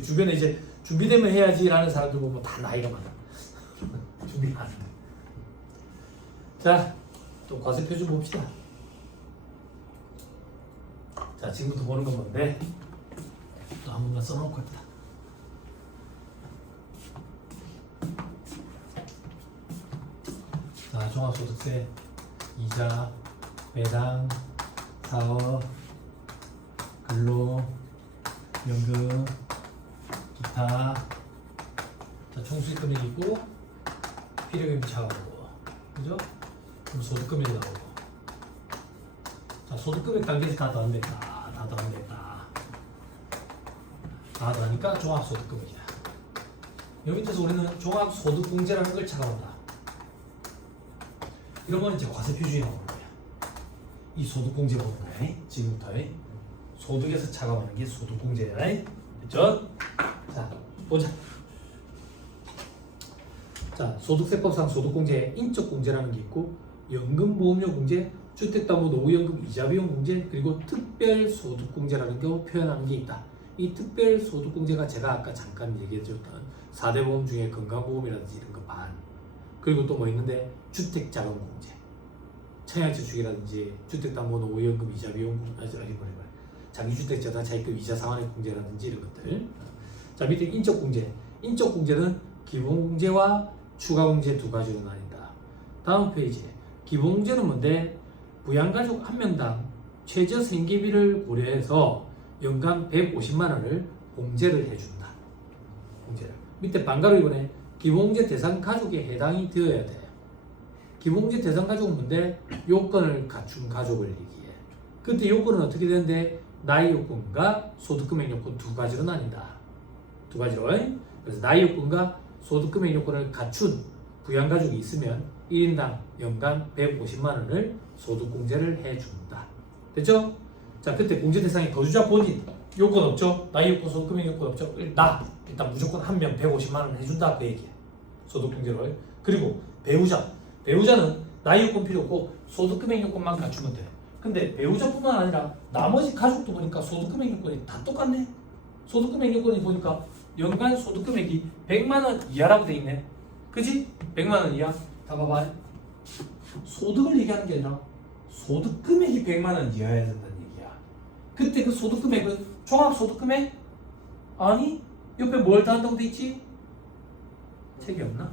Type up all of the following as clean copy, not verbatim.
주변에 이제 준비되면 해야지라는 사람들 보면 다 나이가 많아. 준비 안 해. 자, 또 과세 표준 봅시다. 자, 지금부터 보는 건 뭔데? 또 한 번만 써놓고 합니다. 자, 종합소득세, 이자, 배당, 사업, 근로, 연금, 기타. 자, 총수익 금액이 있고 필요금이 차가고, 그죠? 그럼 소득금액이 나오고. 자, 소득금액 단계에서 다 더한댔다. 다 더한댔다. 다 더하니까 종합소득금액이야. 여기 밑에서 우리는 종합소득공제라는 걸 차가온다. 이런 건 이제 과세 표준이 나오는 거야. 이 소득공제 보는 거야. 지금부터 소득에서 차감하는 게 소득공제야. 됐죠? 자, 보자. 자, 소득세법상 소득공제에 인적공제라는 게 있고, 연금보험료 공제, 주택담보노후연금 이자비용 공제, 그리고 특별소득공제라는 거 표현하는 게 있다. 이 특별소득공제가 제가 아까 잠깐 얘기해줬던 4대 보험 중에 건강보험이라든지 이런 거 반, 그리고 또 뭐 있는데 주택자금공제, 청약저축이라든지 주택담보노후연금 이자비용 장기주택자다 차입금 이자 상환의 공제라든지 이런 것들. 자, 밑에 인적공제. 인적공제는 기본공제와 추가공제 두 가지로 나뉜다. 다음 페이지에 기본공제는 뭔데? 부양가족 한 명당 최저 생계비를 고려해서 연간 150만 원을 공제를 해준다. 공제를. 밑에 반가로 이번에 기본공제 대상 가족에 해당이 되어야 돼. 기본공제 대상 가족은 뭔데? 요건을 갖춘 가족을 얘기해. 그때 요건은 어떻게 되는데? 나이 요건과 소득금액 요건 두 가지로 나뉜다. 두 가지로. 그래서 나이 요건과 소득금액 요건을 갖춘 부양가족이 있으면 1인당 연간 150만 원을 소득공제를 해준다. 됐죠? 자, 그때 공제 대상이 거주자 본인 요건 없죠? 나이 요건, 소득금액 요건 없죠? 일단 무조건 한 명 150만 원 해준다 그 얘기야. 소득공제로. 그리고 배우자는 나이 요건 필요 없고 소득금액 요건만 갖추면 돼. 근데 배우자뿐만 아니라 나머지 가족도 보니까 소득금액 요건이 다 똑같네. 소득금액 요건이 보니까 연간 소득금액이 100만 원 이하라고 돼 있네. 그지? 100만 원 이하. 다 봐봐. 소득을 얘기하는 게 아니라 소득금액이 100만 원 이하여야 된다는 얘기야. 그때 그 소득금액은 종합소득금액? 아니, 옆에 뭘 더한다고 돼 있지? 책이 없나?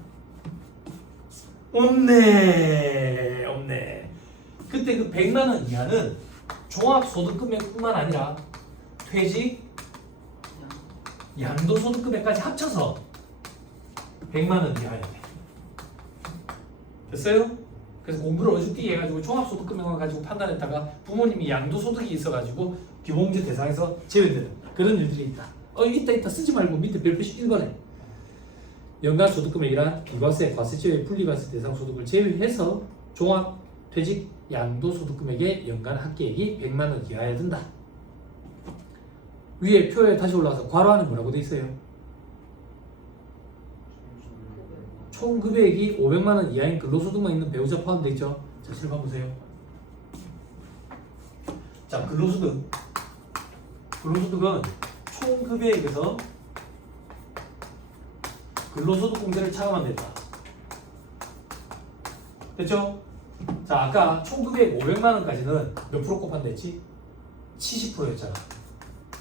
없네. 그때 그 100만 원 이하는 종합소득금액뿐만 아니라 퇴직, 양도소득금액까지 합쳐서 100만 원 이하야 돼. 됐어요? 그래서 공부를 어저께 해가지고 종합소득금액만 가지고 판단했다가 부모님이 양도소득이 있어가지고 기본공제 대상에서 제외되는 그런 일들이 있다. 있다 쓰지 말고 밑에 별표씩 읽어내. 연간 소득금액이란 비과세, 과세제외, 분리과세 대상 소득을 제외해서 종합, 퇴직, 양도소득금액의 연간 합계액이 100만 원 이하여야 된다. 위에 표에 다시 올라가서 괄호 안에 뭐라고 돼 있어요? 총 급여액이 500만 원 이하인 근로소득만 있는 배우자 포함되어 있죠? 자, 실판 보세요. 자, 근로소득은 총 급여액에서 근로소득 공제를 차감하면 된다. 됐죠? 자, 아까 총 급여액 500만 원까지는 몇 프로 곱한댔지? 70%였잖아.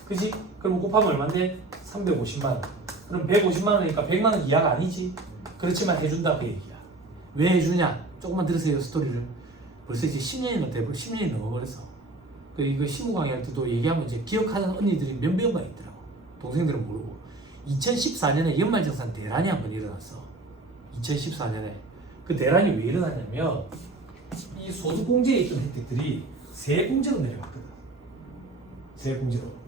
그지? 그럼 곱하면 얼마인데? 350만 원. 그럼 150만 원이니까 100만 원 이하가 아니지? 그렇지만 해준다 그 얘기야. 왜 해주냐? 조금만 들으세요 스토리를. 벌써 이제 10년이 넘어버렸어. 이거 시무 강의할 때도 얘기하면 이제 기억하는 언니들이 몇몇만 있더라고. 동생들은 모르고. 2014년에 연말정산 대란이 한 번 일어났어. 2014년에. 그 대란이 왜 일어났냐면 이 소득공제에 있던 혜택들이 세액공제로 내려갔거든. 세액공제로.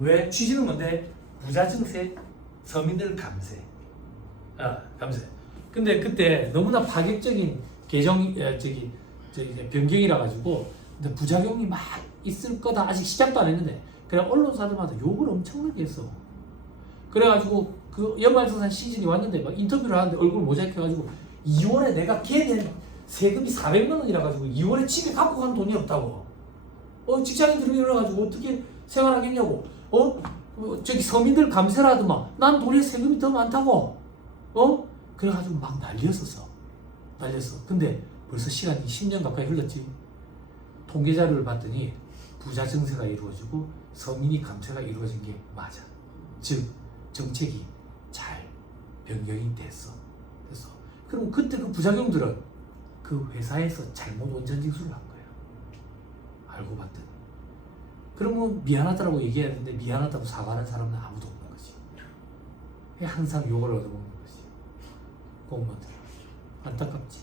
왜? 취지는 뭔데? 부자 증세, 서민들 감세. 감세. 근데 그때 너무나 파격적인 변경이라 가지고 근데 부작용이 막 있을 거다. 아직 시작도 안 했는데 그냥 언론사들마다 욕을 엄청나게 했어. 그래가지고 그 연말정산 시즌이 왔는데 막 인터뷰를 하는데 얼굴 모자이크 해가지고 2월에 내가 걔네 세금이 400만 원이라 가지고 2월에 집에 갖고 간 돈이 없다고. 직장인들이 일어나가지고 어떻게 생활하겠냐고. 저기 서민들 감세를 하더만 난 돈에 세금이 더 많다고 그래가지고 막 난리였었어. 근데 벌써 시간이 10년 가까이 흘렀지. 통계 자료를 봤더니 부자 증세가 이루어지고 서민이 감세가 이루어진 게 맞아. 즉 정책이 잘 변경이 됐어. 그럼 그때 그 부작용들은 그 회사에서 잘못 원천징수를 한 거예요. 알고 봤더니. 그러면 미안하다고 얘기해야 되는데 미안하다고 사과하는 사람은 아무도 없는 거지. 항상 욕을 얻어먹는 거지. 공무원들. 안타깝지.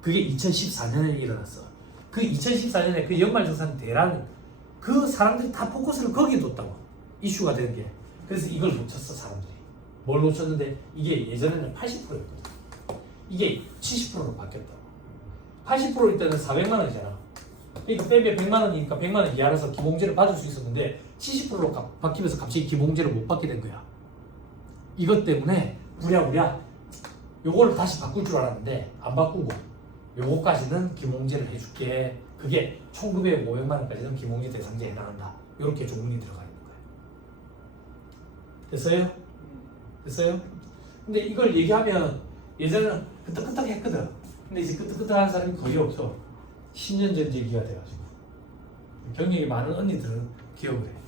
그게 2014년에 일어났어. 그 2014년에 그 연말정산 대란 그 사람들이 다 포커스를 거기에 뒀다고. 이슈가 된 게. 그래서 이걸 놓쳤어 사람들이. 뭘 놓쳤는데 이게 예전에는 80%였거든. 이게 70%로 바뀌었다고. 80%일 때는 400만 원이잖아. 그러니까 빼면 100만 원이니까 100만 원 이하라서 기본공제를 받을 수 있었는데 70%로 바뀌면서 갑자기 기본공제를 못 받게 된 거야. 이것 때문에 부랴부랴 요거를 다시 바꿀 줄 알았는데 안 바꾸고 요거까지는 기본공제를 해줄게. 그게 총 금액 500만 원까지는 기본공제 대상자에 해당한다. 이렇게 조문이 들어가 있는 거예요. 됐어요? 근데 이걸 얘기하면 예전에는 끄떡끄떡 했거든. 근데 이제 끄떡끄떡한 사람이 거의 없어. 10년 전 얘기가 돼가지고. 경력이 많은 언니들은 기억을 해.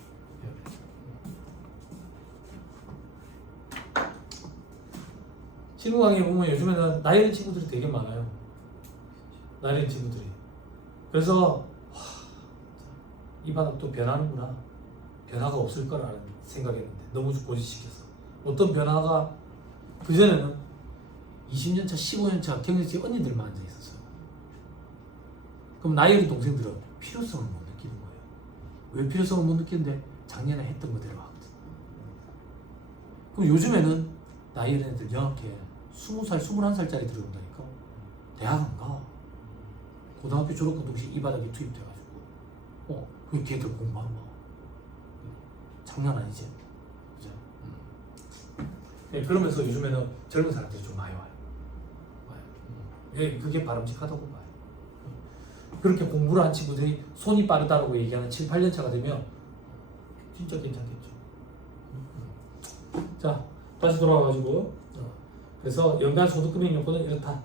친구 관계 보면 요즘에는 나이 든 친구들이 되게 많아요. 나이 든 친구들이. 그래서 이 바닥도 변하는구나. 변화가 없을 거라는 생각했는데 너무 고지시켰어. 어떤 변화가 그전에는 20년차, 15년차 경력직 언니들만 앉아 있었어요. 그럼 나이 어린 동생들은 필요성을 못 느끼는 거예요. 왜 필요성을 못 느끼는데 작년에 했던 거대로 하거든. 그럼 요즘에는 나이 어린 애들 영악해 20살, 21살짜리 들어온다니까. 대학 안 가. 고등학교 졸업과 동시에 이 바닥에 투입돼가지고 왜 걔들 공부하는 거야? 장난 아니지? 그죠? 네, 그러면서 요즘에는 젊은 사람들이 좀 많이 와요. 예, 그게 바람직하다고 봐요. 그렇게 공부를 한 친구들이 손이 빠르다고 얘기하는 7, 8년 차가 되면 진짜 괜찮겠죠. 자, 다시 돌아와가지고 그래서 연간 소득금액 요건은 이렇다.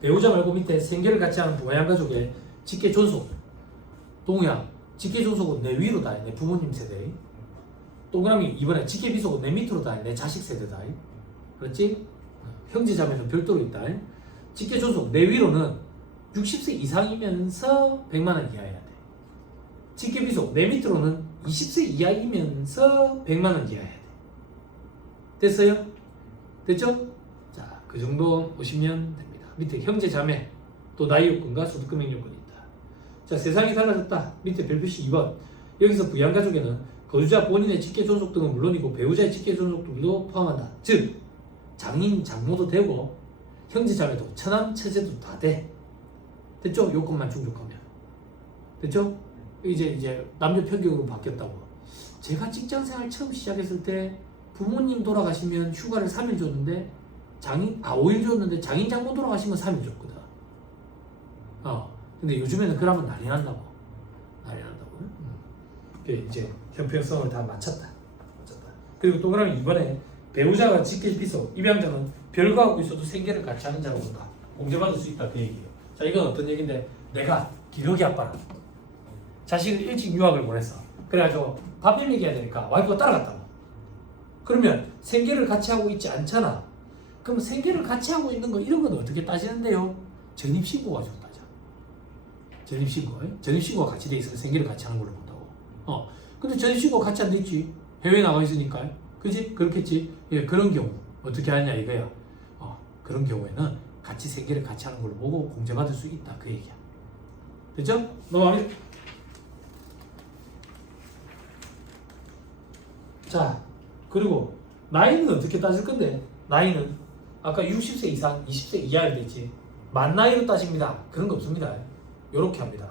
배우자 말고 밑에 생계를 같이 하는 부양 가족의 직계 존속 동양 직계 존속은 내 위로다. 내 부모님 세대. 동그라미 이번에 직계 비속은 내 밑으로다. 내 자식 세대다. 그렇지? 형제 자매는 별도로 있다. 직계 존속 내 위로는 60세 이상이면서 100만 원 이하여야 돼. 직계 비속 내 밑으로는 20세 이하이면서 100만 원 이하여야 돼. 됐어요? 됐죠? 자, 그 정도 보시면 됩니다. 밑에 형제 자매 또 나이 요건과 소득금액 요건이 있다. 자, 세상이 달라졌다. 밑에 별표시 2번. 여기서 부양가족에는 거주자 본인의 직계 존속 등은 물론이고 배우자의 직계 존속 등도 포함한다. 즉 장인, 장모도 되고 형제자매도 처남, 처제도 다 돼. 됐죠? 요건만 충족하면. 됐죠? 이제 남녀 평등으로 바뀌었다고. 제가 직장생활 처음 시작했을 때 부모님 돌아가시면 휴가를 3일 줬는데 5일 줬는데 장인, 장모 돌아가시면 3일 줬거든. 근데 요즘에는 그러면 난리 난다고. 이제 형평성을 다 맞췄다. 그리고 동그라미 이번에 배우자가 직계 비속 입양자는 별거하고 있어도 생계를 같이 하는 자로 본다. 공제받을 수 있다 그 얘기예요. 자, 이건 어떤 얘기인데 내가 기러기 아빠라. 자식을 일찍 유학을 보냈어. 그래가지고 밥 해먹여야 되니까 와이프가 따라갔다고. 그러면 생계를 같이 하고 있지 않잖아. 그럼 생계를 같이 하고 있는 거 이런 건 어떻게 따지는데요? 전입신고 가지고 따져. 전입신고가 같이 돼 있으면 생계를 같이 하는 걸로 본다고. 근데 전입신고가 같이 안 돼 있지. 해외에 나가 있으니까. 그지? 그렇겠지. 예, 그런 경우 어떻게 하냐 이거야. 그런 경우에는 같이 생계를 같이 하는 걸로 보고 공제받을 수 있다 그 얘기야. 됐죠? 넘어갑니다. 자, 그리고 나이는 어떻게 따질 건데? 나이는 아까 60세 이상, 20세 이하를 됐지. 만 나이로 따집니다. 그런 거 없습니다. 요렇게 합니다.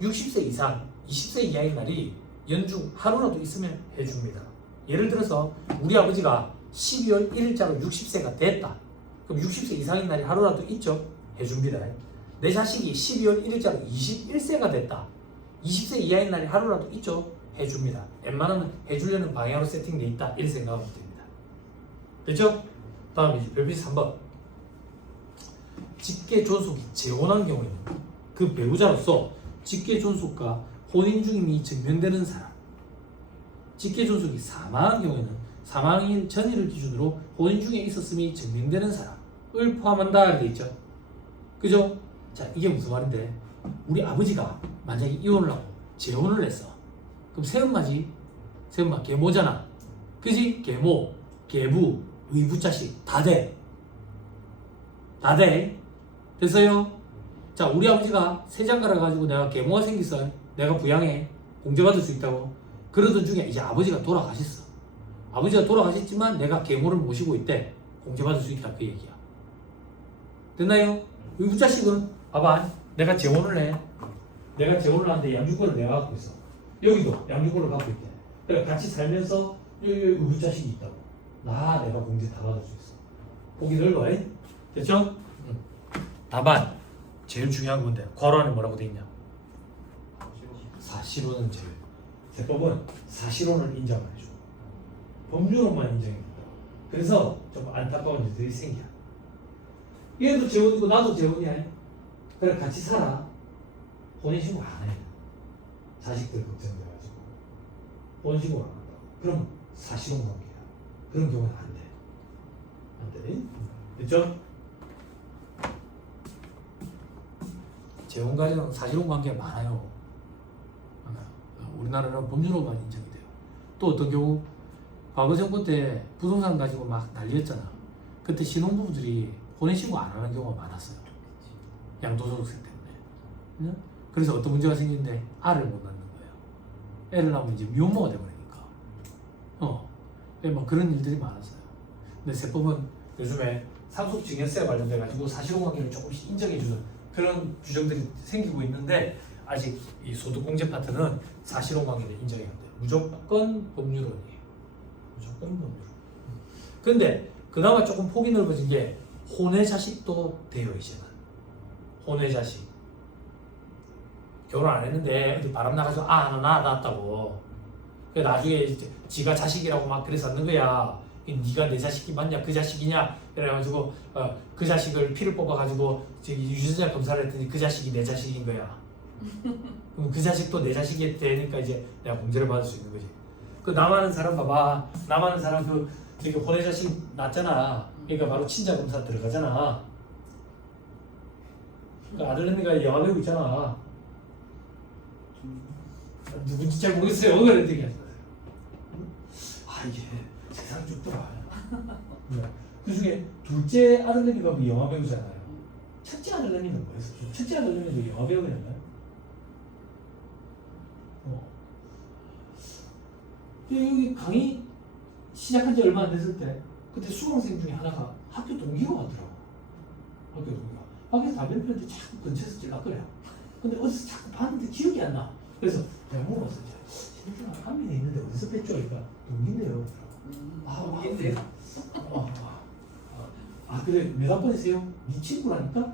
60세 이상, 20세 이하의 날이 연중 하루라도 있으면 해줍니다. 예를 들어서 우리 아버지가 12월 1일자로 60세가 됐다. 그럼 60세 이상인 날이 하루라도 있죠? 해줍니다. 내 자식이 12월 1일자로 21세가 됐다. 20세 이하인 날이 하루라도 있죠? 해줍니다. 웬만하면 해주려는 방향으로 세팅되어 있다. 이렇게 생각하면 됩니다. 됐죠? 다음 이제 별표 3번. 직계 존속이 재혼한 경우에는 그 배우자로서 직계 존속과 혼인 중임이 증명되는 사람. 직계 존속이 사망한 경우에는 사망일 전일을 기준으로 혼인 중에 있었음이 증명되는 사람을 포함한다 이렇게 있죠. 그죠? 자, 이게 무슨 말인데, 우리 아버지가 만약에 이혼을 하고 재혼을 했어. 그럼 새엄마지? 새엄마 계모잖아. 그지? 계모, 계부, 의부자식 다 돼. 다 돼. 됐어요? 자, 우리 아버지가 세장가라 가지고 내가 계모가 생겼어. 내가 부양해. 공제받을 수 있다고. 그러던 중에 이제 아버지가 돌아가셨어. 아버지가 돌아가셨지만 내가 계모를 모시고 있대. 공제받을 수 있다 그 얘기야. 됐나요? 의부자식은 봐봐. 내가 재혼을 해. 내가 재혼을 하는데 양육권을 내가 갖고 있어. 여기도 양육권을 갖고 있대. 그러니까 같이 살면서 여기 의부자식이 있다고. 내가 공제 다 받을 수 있어. 보기 넓어. 됐죠? 다만 제일 중요한 건데 괄호 안에 뭐라고 돼 있냐? 사실혼은 제외. 세법은 사실혼을 인정 안 해줘. 법률혼만 인정해준다. 그래서 좀 안타까운 일들이 생겨. 얘도 재혼이고 나도 재혼이야. 그래 같이 살아. 혼인신고 안 해. 자식들 걱정돼가지고 혼인신고 안 한다. 그럼 사실혼 관계야. 그런 경우는 안 돼. 안 돼. 됐죠? 재혼 가정은 사실혼 관계가 많아요. 우리나라는 법률로만 인정이 돼요. 또 어떤 경우 과거 정권 때 부동산 가지고 막 난리였잖아. 그때 신혼부부들이 혼인신고 안 하는 경우가 많았어요. 양도소득세 때문에. 그래서 어떤 문제가 생기는데 알을 못 낳는 거예요. 애를 낳으면 이제 미혼모가 돼버리니까. 뭐 그런 일들이 많았어요. 근데 세법은 요즘에 상속증여세 관련돼 가지고 사실혼 관계를 조금씩 인정해주는 그런 규정들이 생기고 있는데 아직 이 소득공제 파트는 사실혼 관계를 인정이 안 돼요. 무조건 법률혼이에요. 무조건 법률혼. 근데 그나마 조금 폭이 넓어진 게 혼외 자식도 돼요. 이제는 혼외 자식 결혼 안 했는데 어디 바람 나가서 하나 낳았다고. 그래 나중에 이제 지가 자식이라고 막 그래서 낳는 거야. 네가 내 자식이 맞냐 그 자식이냐 그래가지고 그 자식을 피를 뽑아가지고 저기 유전자 검사를 했더니 그 자식이 내 자식인 거야. 그럼 그 자식도 내 자식이 되니까 이제 내가 공제를 받을 수 있는 거지. 그 남하는 사람 봐봐. 남하는 사람 그 저기 혼외 자식 낳잖아. 그러니까 바로 친자 검사 들어가잖아. 그러니까 아들내미가 영화 배우 있잖아. 누군지 잘 모르겠어요. 그래 되게 이게 세상 좁더라. 그 중에 둘째 아들내미가 그 영화 배우잖아요. 첫째 아들내미는 뭐였어? 첫째 아들내미도 영화 배우였나요? 여기 강의 시작한 지 얼마 안 됐을 때 그때 수강생 중에 하나가 학교 동기가 왔더라고. 학교 동기가 밖에서 담배 피는데 자꾸 근처에서 찔락거려. 근데 어디서 자꾸 봤는데 기억이 안 나. 그래서 내가 물어봤어. 신분증 한면에 있는데 어디서 뺐죠? 그러니까 동기인데요. 동기인데요? 그래 몇 학번이세요? 네 친구라니까?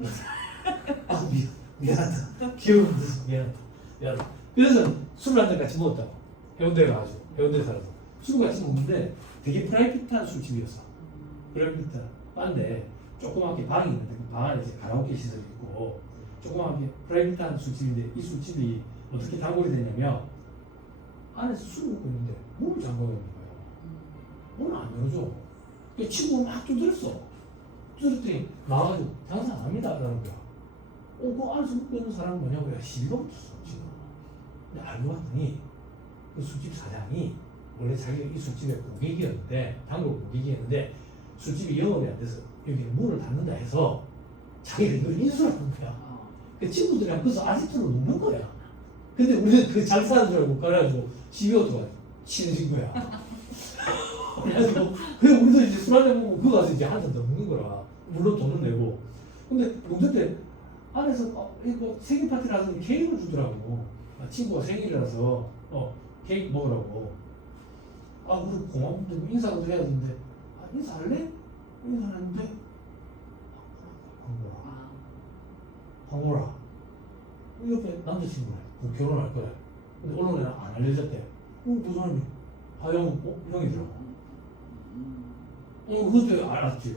미안하다. 기억은 안 나서 미안하다. 그래서 술을 한 잔 같이 먹었다고. 해운대에 가가지고 해운대 살아서 술을 같이 먹는데 되게 프라이빗한 술집이었어. 프라이빗한 바인데 조그맣게 방이 있는데 그 방 안에 이제 가라오케 시설이 있고 조그맣게 프라이빗한 술집인데 이 술집이 어떻게 단골이 됐냐면 안에서 술을 먹고 있는데 문을 잠궈 놓는 거예요. 문을 안 열어줘. 그 친구가 막 두드렸어. 두드렸더니 나와가지고 장사 안 합니다 라는 거야. 그 안에서 먹고 있는 사람은 뭐냐고. 시비가 붙었어 지금. 근데 알고 봤더니 그 술집 사장이 원래 자기가 이 술집의 고객이었는데 단골 고객이었는데 술집이 영업이 안 돼서 여기 문을 닫는다 해서 자기가 이걸 인수를 한 거야. 그 친구들이랑 그래서 아지트로 노는 거야. 근데 우리는 그 장사하는 줄 알고 가가지고 시비가 들어가지고 치는 거야. 그래가지고 그래 우리도 이제 술 한잔 먹고 그거 가서 이제 한 잔 더 먹는 거라. 물론 돈은 내고. 근데 농전 때 안에서 이거 생일 파티라서 케이크를 주더라고. 친구가 생일이라서 케이크 먹으라고. 우리 고맙다. 인사도 해야 되는데 인사할래? 인사하는데 황보라 옆에 남자친구래. 결혼할 거래. 근데 언론에는 안 알려졌대. 그 사람이 하영 형이더라고. 그때 알았지.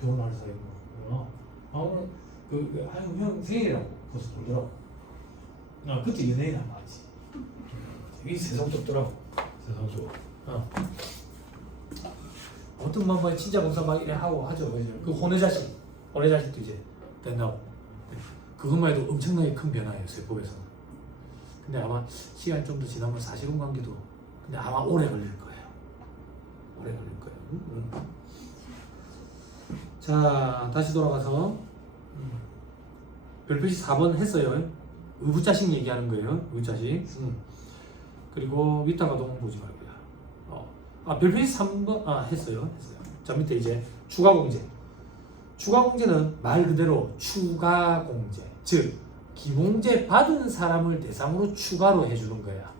결혼할 사이구나. 오늘 그 하영 형 생일이라고 벌써 돌더라고. 그때 연예인 안 봤지. 되게 세상적더라고. 세상적. 어떤 뭐 진짜 봉사 막 이래 하고 하죠. 그 혼외자식도 이제 된다고. 그것만 해도 엄청나게 큰 변화예요, 세법에서는. 근데 아마 시간 좀 더 지나면 사실혼관계도 근데 아마 오래 걸릴 거예요. 오래 걸릴 거예요. 자, 다시 돌아가서 별표시 4번 했어요. 의붓자식 얘기하는 거예요. 의붓자식. 그리고 위타가동 보지 말고요. 별표시 3번 했어요. 자, 밑에 이제 추가공제. 추가공제는 말 그대로 추가공제, 즉 기공제 받은 사람을 대상으로 추가로 해주는 거야.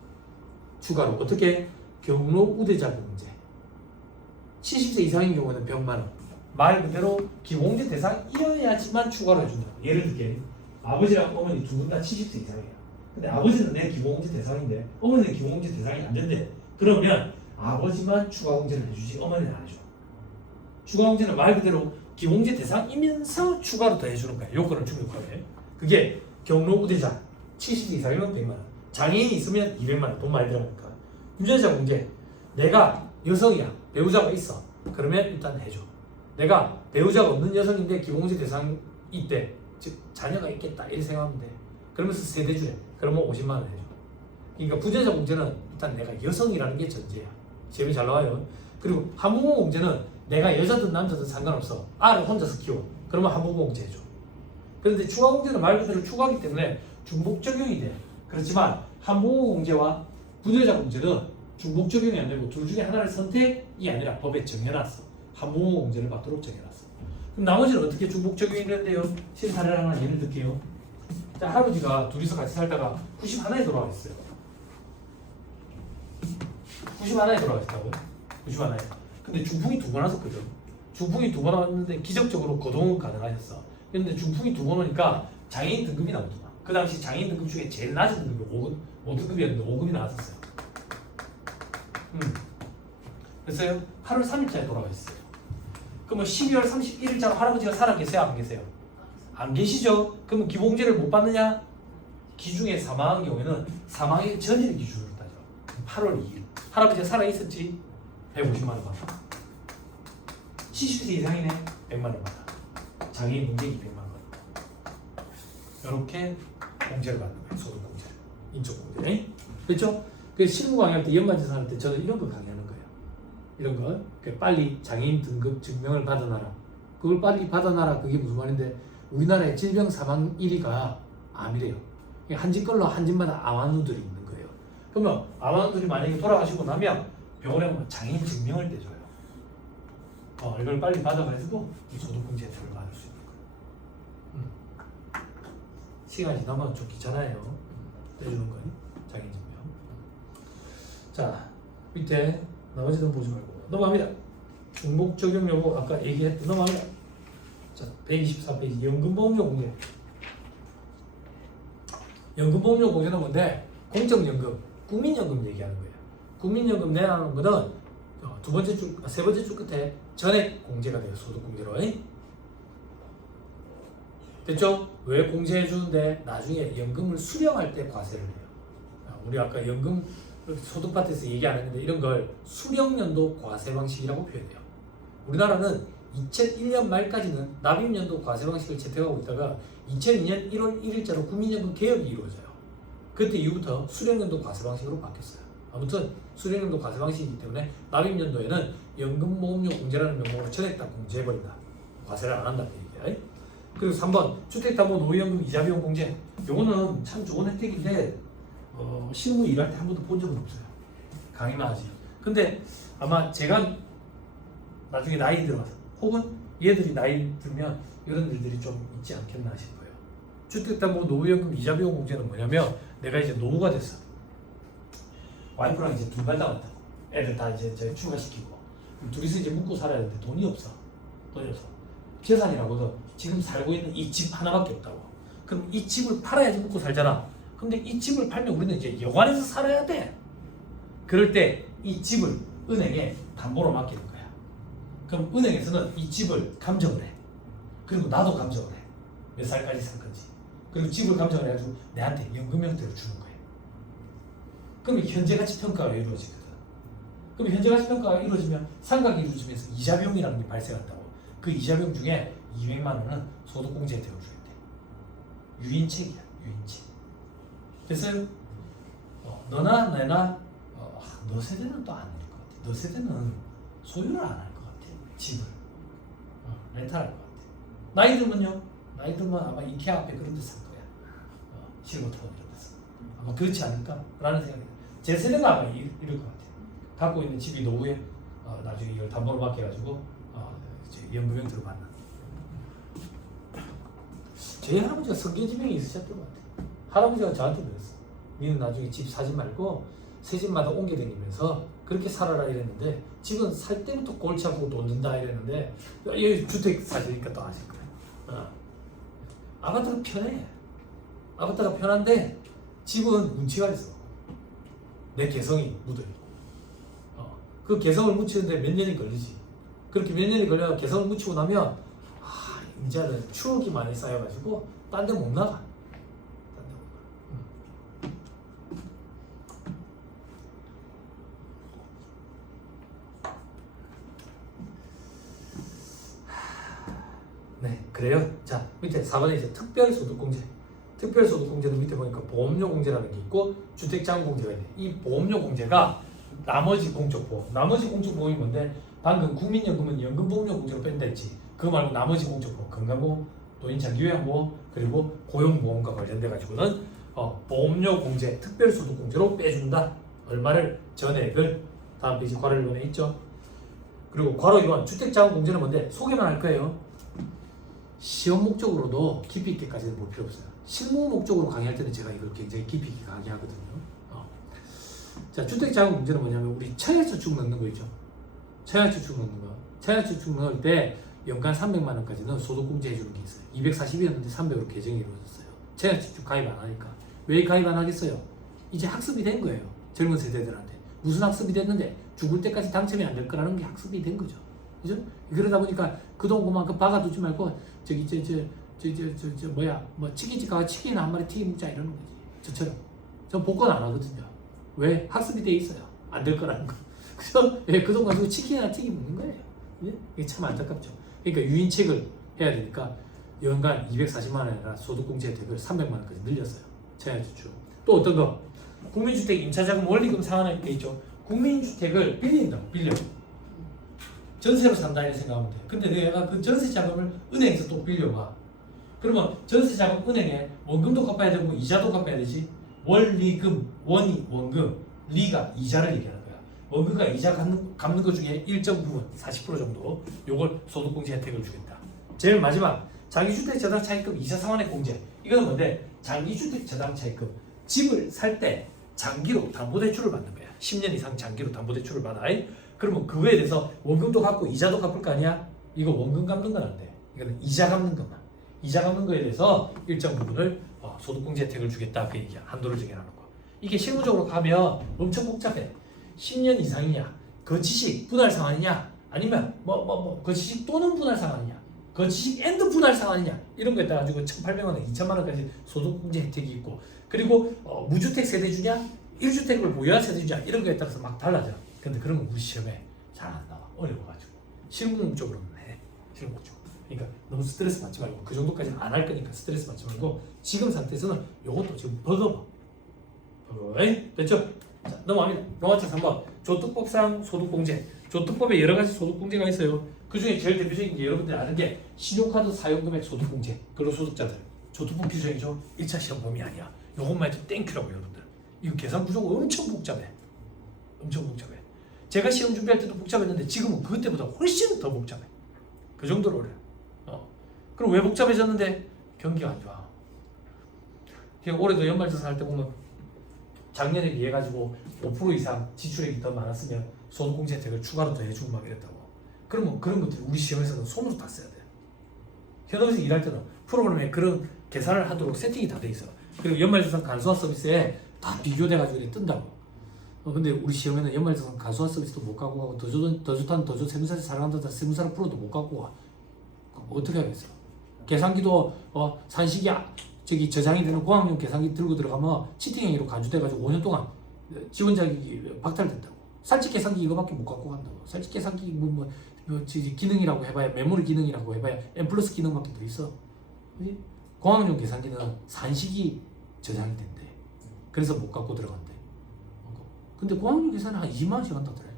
추가로 어떻게? 경로 우대자 공제. 70세 이상인 경우는 100만 원. 말 그대로 기공제 대상이어야지만 추가로 해준다. 예를 들게 아버지랑 어머니 두 분 다 70세 이상이야. 근데 아버지는 내 기공제 대상인데 어머니는 기공제 대상이 안 된대. 그러면 아버지만 추가공제를 해주지 어머니는 안 해줘. 추가공제는 말 그대로 기공제 대상이면서 추가로 더 해주는 거야. 요건을 충족하게. 그게 경로 우대자 70세 이상이면 100만 원. 장애인이 있으면 200만 원. 돈 많이 들어가니까. 유전자 공제. 내가 여성이야. 배우자가 있어. 그러면 일단 해줘. 내가 배우자가 없는 여성인데 기공제 대상이 있대. 즉 자녀가 있겠다. 이렇게 생각하면 돼. 그러면서 세대주래. 그러면 50만 원 해줘. 그러니까 부재자 공제는 일단 내가 여성이라는 게 전제야. 재미 잘 나와요. 그리고 한부모 공제는 내가 여자든 남자든 상관없어. 아를 혼자서 키워. 그러면 한부모 공제 해줘. 그런데 추가 공제는 말 그대로 추가하기 때문에 중복 적용이 돼. 그렇지만 한부모 공제와 부재자 공제는 중복 적용이 안 되고 둘 중에 하나를 선택이 아니라 법에 정해놨어. 한부모 공제를 받도록 정해놨어. 그럼 나머지는 어떻게 중복 적용이 되는데요? 실사례를 하나 예를 들게요. 자, 할아버지가 둘이서 같이 살다가 91에 돌아가셨어요. 91에 돌아가셨다고요? 91에. 근데 중풍이 2번 왔었거든. 중풍이 2번 왔는데 기적적으로 거동은 가능하셨어. 근데 중풍이 2번 오니까 장애인 등급이 나오더만. 그 당시 장애인 등급 중에 제일 낮은 등급이 5등급이었는데 5급이 나왔었어요. 그래서요 8월 3일자에 돌아가셨어요. 그러면 12월 31일자로 할아버지가 살아 계세요? 안 계세요? 안 계시죠? 그러면 기본공제를 못 받느냐? 기중에 사망한 경우에는 사망일 전일 기준으로 따져. 8월 2일 할아버지가 살아있었지? 150만 원 받아. 70세 이상이네? 100만 원 받아. 장애인 공제기 100만 원. 이렇게 공제를 받는 거예요. 소득 공제를. 인적 공제. 그렇죠? 그래서 실무 강의할 때 연관재산 할 때 저는 이런 거 강의하는 거예요. 이런 거. 빨리 장애인 등급 증명을 받아놔라. 그걸 빨리 받아놔라. 그게 무슨 말인데 우리나라의 질병 사망 1위가 암이래요. 한 집 걸로 한 집마다 암환우들이 있는 거예요. 그러면 암환우들이 만약에 돌아가시고 나면 병원에 가면 장애인 증명을 떼줘요. 이걸 빨리 받아가지고 이 소득공제 혜택을 받을 수 있는 거예요. 시간이 지나면 좀 귀찮아요. 떼주는 건 장애인 증명. 자, 밑에 나머지는 보지 말고 넘어갑니다. 중복 적용 여부 아까 얘기했던 넘어갑니다. 자, 124페이지 연금보험료 공제. 연금보험료 공제는 뭔데? 공적연금, 국민연금 얘기하는 거예요. 국민연금 내라는 거는 세 번째 줄 끝에 전액 공제가 돼요. 소득공제로. 됐죠? 왜 공제해 주는데 나중에 연금을 수령할 때 과세를 해요. 우리 아까 연금 소득파트에서 얘기 안 했는데 이런 걸 수령연도 과세 방식이라고 표현해요. 우리나라는 2001년 말까지는 납입연도 과세 방식을 채택하고 있다가 2002년 1월 1일자로 국민연금 개혁이 이루어져요. 그때 이후부터 수령연도 과세 방식으로 바뀌었어요. 아무튼 수령연도 과세 방식이기 때문에 납입연도에는 연금보험료 공제라는 명목으로 전액 다 공제해버린다. 과세를 안 한다는 얘기야. 그리고 3번 주택담보 노후연금 이자비용 공제. 요거는 참 좋은 혜택인데 실무 일할 때 한 번도 본 적은 없어요. 강의만 하지. 근데 아마 제가 나중에 나이 들어서 혹은 얘들이 나이 들면 이런 일들이 좀 있지 않겠나 싶어요. 주택담보 노후연금 이자비용 공제는 뭐냐면 내가 이제 노후가 됐어. 와이프랑 이제 둘 나왔다고. 애들 다 이제 출가시키고 둘이서 이제 묵고 살아야 되는데 돈이 없어. 재산이라고도 지금 살고 있는 이 집 하나밖에 없다고. 그럼 이 집을 팔아야지 묵고 살잖아. 근데 이 집을 팔면 우리는 이제 여관에서 살아야 돼. 그럴 때 이 집을 은행에 담보로 맡기는 거야. 그럼 은행에서는 이 집을 감정을 해. 그리고 나도 감정을 해. 몇 살까지 살 건지. 그리고 집을 감정을 해가지고 내한테 연금 형태로 주는 거야. 그럼 현재가치 평가가 이루어지거든. 그럼 현재가치 평가가 이루어지면 상각이 이루어지면서 이자 비용이라는 게 발생한다고. 그 이자 비용 중에 200만 원은 소득공제 혜택을 주겠대. 유인책이야, 유인책. 그래서 너나 내나 너 세대는 또 아닐 것 같아. 너 세대는 소유를 안 할 것 같아. 집을 렌탈할 것 같아. 나이 들면요? 나이 들면 아마 이케아 앞에 그런 데서 살 거야. 실버타운 이런 데서. 아마 그렇지 않을까? 라는 생각이 들어요. 제 세대가 아마 이럴 것 같아요. 갖고 있는 집이 노후에 나중에 이걸 담보로 맡겨가지고 연금 형태로 받는. 제 할아버지가 성계지명이 있으셨던 것 같아요. 할아버지가 저한테 그랬어. 니는 나중에 집 사지 말고 새 집마다 옮겨 다니면서 그렇게 살아라 이랬는데 집은 살 때부터 골치 아프고 돈 든다 이랬는데 이 주택 사시니까 또 아실 거예요. 아파트가 편해. 아파트가 편한데 집은 운치가 있어. 내 개성이 묻어있고 그 개성을 묻히는데 몇 년이 걸리지. 그렇게 몇 년이 걸려 개성을 묻히고 나면 이제는 추억이 많이 쌓여가지고 딴 데 못 나가. 네, 그래요. 자, 밑에 4번에 이제 특별소득공제. 특별소득공제도 밑에 보니까 보험료공제라는 게 있고 주택장공제가 있네. 이 보험료공제가 나머지 공적보험. 나머지 공적보험이 뭔데? 방금 국민연금은 연금보험료공제로 뺀다 했지. 그거 말고 나머지 공적보험, 건강보험, 노인장기요양보험, 그리고 고용보험과 관련돼 가지고는 보험료공제, 특별소득공제로 빼준다. 얼마를? 전액을. 다음 페이지 괄호 1번에 있죠. 그리고 괄호 2번 주택장공제는 뭔데? 소개만 할 거예요. 시험 목적으로도 깊이 있게까지는 볼 필요 없어요. 실무 목적으로 강의할 때는 제가 이걸 굉장히 깊이 있게 강의하거든요. 자, 주택자금 문제는 뭐냐면 우리 차야저축 넣는 거 있죠. 차야저축 넣는 거. 차야저축 넣을 때 연간 300만 원까지는 소득공제 해주는 게 있어요. 240이었는데 300으로 개정이 이루어졌어요. 차야저축 가입 안 하니까. 왜 가입 안 하겠어요? 이제 학습이 된 거예요. 젊은 세대들한테. 무슨 학습이 됐는데 죽을 때까지 당첨이 안 될 거라는 게 학습이 된 거죠. 그죠? 그러다 보니까 그동안 그만큼 박아두지 말고 치킨집 가서 치킨 한 마리 튀김 먹자 이러는 거지. 저처럼. 전 복권 안 하거든요. 왜? 학습이 돼 있어요. 안 될 거라는 거. 그래서 그 돈 가지고 치킨 하나 튀김 먹는 거예요. 이게 참 안타깝죠. 그러니까 유인책을 해야 되니까 연간 240만 원이나 소득공제 혜택을 300만 원까지 늘렸어요. 차야저축. 또 어떤 거? 국민주택 임차자금 원리금 상한에 돼 있죠. 국민주택을 빌린다고 빌려. 전세로 산다 이렇게 생각하면 돼. 근데 내가 그 전세 자금을 은행에서 또 빌려봐. 그러면 전세 자금 은행에 원금도 갚아야 되고 이자도 갚아야 되지. 원리금, 원이 원금, 리가 이자를 얘기하는 거야. 원금과 이자 갚는 것 중에 일정 부분, 40% 정도 요걸 소득공제 혜택을 주겠다. 제일 마지막 장기주택 저당 차익금 이자 상환의 공제. 이거는 뭔데? 장기주택 저당 차익금. 집을 살 때 장기로 담보대출을 받는 거야. 10년 이상 장기로 담보대출을 받아. 그러면 그거에 대해서 원금도 갚고 이자도 갚을 거 아니야? 이거 원금 갚는 건 안 돼. 이거는 이자 갚는 것만. 이자 갚는 거에 대해서 일정 부분을 소득공제 혜택을 주겠다. 그 얘기야. 한도를 정해놓는 거. 이게 실무적으로 가면 엄청 복잡해. 10년 이상이냐? 거치식 분할 상환이냐? 아니면 거치식 또는 분할 상환이냐? 거치식 앤드 분할 상환이냐? 이런 거에 따라 가지고 1,800만 원, 2,000만 원까지 소득공제 혜택이 있고, 그리고 무주택 세대주냐? 1주택을 보유한 세대주냐? 이런 거에 따라서 막 달라져. 근데 그런 거 우리 시험에 잘 안 나와. 어려워가지고. 실무적으로는 해. 실무적으로. 그러니까 너무 스트레스 받지 말고, 그 정도까지는 안 할 거니까 스트레스 받지 말고, 지금 상태에서는 이것도 지금 버거워. 됐죠? 자, 넘어갑니다. 넘어가자 3번. 조특법상 소득공제. 조특법에 여러 가지 소득공제가 있어요. 그 중에 제일 대표적인 게 여러분들이 아는 게 신용카드 사용금액 소득공제. 근로소득자들. 조특법 기준이죠. 1차 시험 범위 아니야. 요것만 해도 땡큐라고 여러분들. 이거 계산 구조가 엄청 복잡해. 엄청 복잡해. 제가 시험 준비할 때도 복잡했는데 지금은 그때보다 훨씬 더 복잡해. 그 정도로 어려워. 그럼 왜 복잡해졌는데? 경기가 안 좋아. 올해도 연말조사 할 때 보면 작년에 비해 가지고 5% 이상 지출액이 더 많았으면 소득공제 혜택을 추가로 더 해주고 막 이랬다고. 그러면 그런 것들이 우리 시험에서는 손으로 다 써야 돼. 현업에서 일할 때는 프로그램에 그런 계산을 하도록 세팅이 다 돼 있어. 그리고 연말조사 간소화 서비스에 다 비교돼 가지고 뜬다고. 근데 우리 시험에는 연말정산 가수화 서비스도 못 갖고 가고 더 좋다는 더좋 세무사를 사랑한다 세무사를 풀어도 못 갖고 가. 어떻게 하겠어? 계산기도 산식이 저기 저장이 되는 공학용 계산기 들고 들어가면 치팅행위로 간주돼가지고 5년 동안 지원 자격이 박탈된다고. 살집 계산기 이거밖에 못 갖고 간다고. 살집 계산기 기능이라고 해봐야 메모리 기능이라고 해봐야 M+ 기능밖에 더 있어. 그지? 공학용 계산기는 산식이 저장이 된대. 그래서 못 갖고 들어간대. 근데 공학용 계산은 한 2만 원씩 한다더래.